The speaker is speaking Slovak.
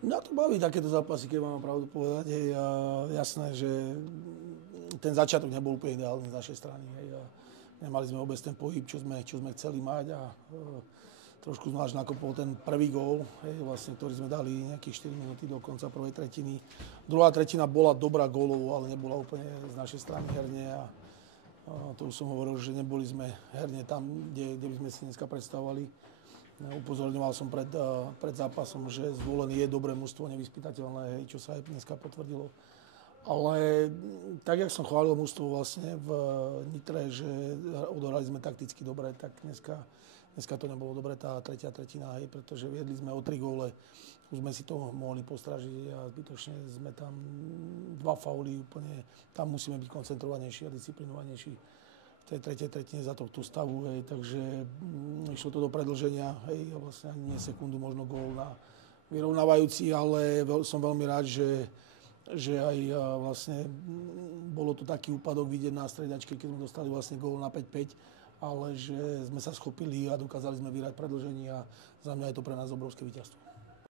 Mňa to baví takéto zápasy, keď mám pravdu povedať. Hej, a jasné, že ten začiatok nebol úplne ideálny z našej strany. Hej, a nemali sme vôbec ten pohyb, čo sme chceli mať a trošku náš nakopol ten prvý gól, hej, vlastne, ktorý sme dali nejakých 4 minúty do konca prvej tretiny. Druhá tretina bola dobrá gólová, ale nebola úplne z našej strany herne a to už som hovoril, že neboli sme herne tam, kde by sme si dneska predstavovali. Upozorňoval som pred zápasom, že Zvolený je dobré mužstvo, nevyspytateľné, hej, čo sa aj dneska potvrdilo. Ale tak, jak som chválil mužstvo vlastne v Nitre, že odohrali sme takticky dobre, tak dneska to nebolo dobre, tá tretia tretina, hej, pretože viedli sme o 3 góle. Už sme si to mohli postražiť a zbytočne sme tam 2 fauly úplne, tam musíme byť koncentrovanejší a disciplinovanejší v tej tretej tretine za tohto stavu, hej, takže išlo to do predĺženia, hej, a vlastne ani nie sekundu, možno gól na vyrovnávajúci, ale som veľmi rád, že aj vlastne bolo to taký úpadok vidieť na striedačke, keď sme dostali vlastne gól na 5-5, ale že sme sa schopili a dokázali sme vyhrať predĺženie a za mňa je to pre nás obrovské víťazstvo.